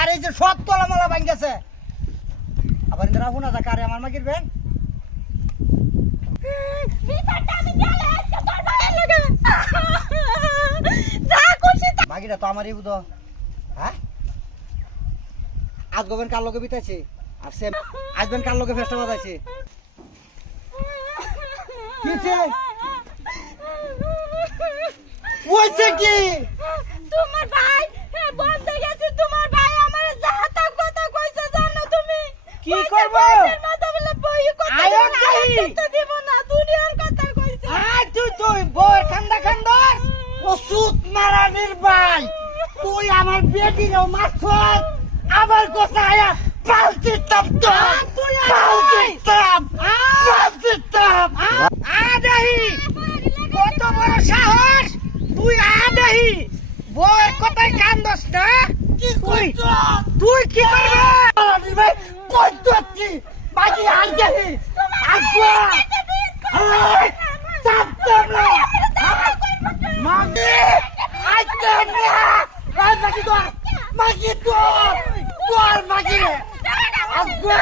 আর এই যে সব তলামালা ভাঙ গেছে আবার ইন্দ্রা হুনা যা কারে আমার মাগির বেন মাগিরা তো আমারই বুঝো হ্যাঁ আজ গোবেন কার লোকে বিতাইছে আর সে আসবেন কার লোকে ফেস্টা বাজাইছে কিছে ওইছে কি তোমার ভাই বলতে গেছে তোমার ভাই আমার যাতা কথা কইছে জানো তুমি কি করব মাথা বলে বই কথা আয়ো দেই তো দিব না দুনিয়ার কথা কইছে আয় তুই বই খান্দা খান্দা ওষুধ মারা নির্বাই তুই আমার বেটিরও মারছস আমার কথা আয়া পালতি তাপ তো তুই পালতি তাপ আদাহি কত বড় সাহস তুই আদাহি বউয়ের কথাই কান্দস না কি কইছ তুই কি করবি ভাই কই তুই বাকি আদাহি আগবা চাপ তোমরা মাগি আইতে না রাত বাকি তো মাগি তো তোর মাগি আগবা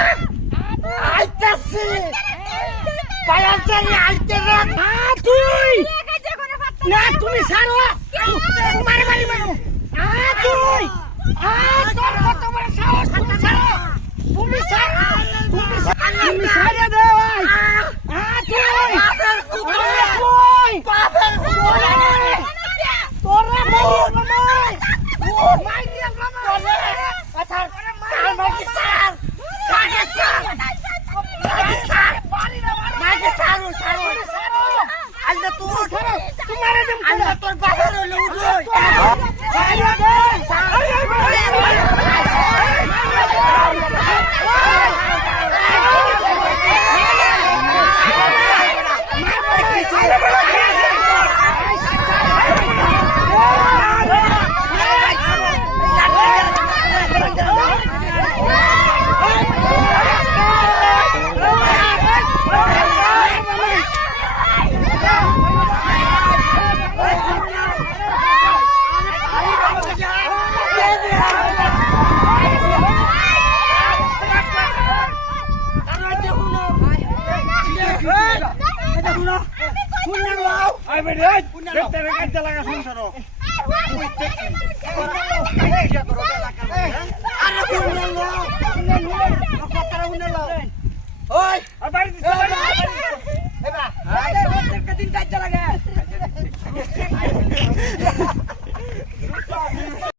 আইতাছি পায়াচারি আইতে না তুই না তুমি ছাড়ো মারে মারি মারো তুই তোর কত বড় সাহস তুমি ছাড়ো তুমি ছাড়ে দে তুই বাপের তোরা মাই মাই দিয়া তোরে কথা মার মাগি স্যার কাকে স্যার মাগি স্যার মাগি স্যার আল্লাহ তোর তোমারে দেম আল্লাহ তোর বাবার হলো উঠোই ছাড়িয়া দে